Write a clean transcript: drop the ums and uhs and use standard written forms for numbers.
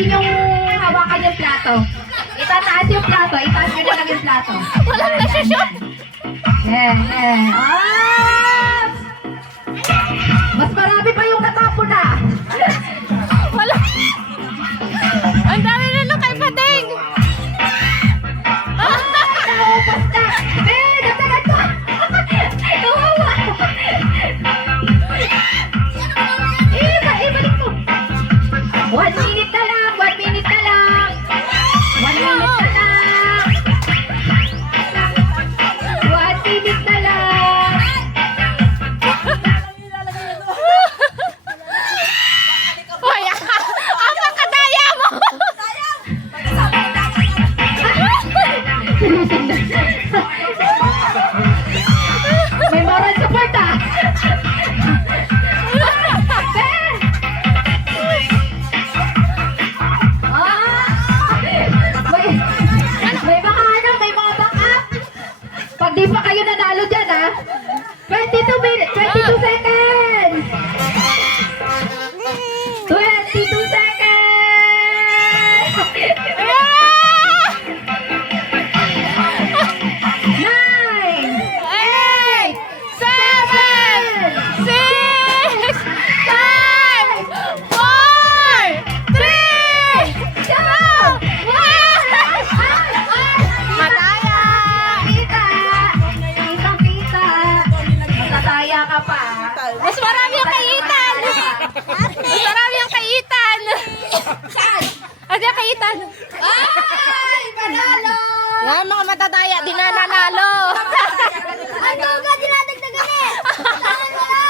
pwede niyong hawakan yung plato. Itataas yung plato. Itaas nyo na lang yung plato. Walang nasushoot. Mas marami pa yung natapon na. Wala. Ang dami na lang kay Padeng. Naubos na. Nagtagal pa. Kawawa. Ibalik mo. 1 minute na lang. 1 minute na lang. 1 minute na lang. 1 minute na lang. Hoy, ang makadaya mo. May moral support ah. May mga ano, may mga backup. Pag di pa kayo nanalo dyan ah. 22 minutes, 22 seconds. 22 seconds. 9, 8, 7, 6, 5, 4, 3, 2, 1. Madaya. Kita. Kitang-kita. Matataya ka pa. Mas marami ang kaitan. Mas marami ang kaitan. Saan? Ate ang kaitan. Ay! Panalo! Yan, mga matadaya, di na nanalo. Ang duga, dinadagdagan eh! Saan mo lang?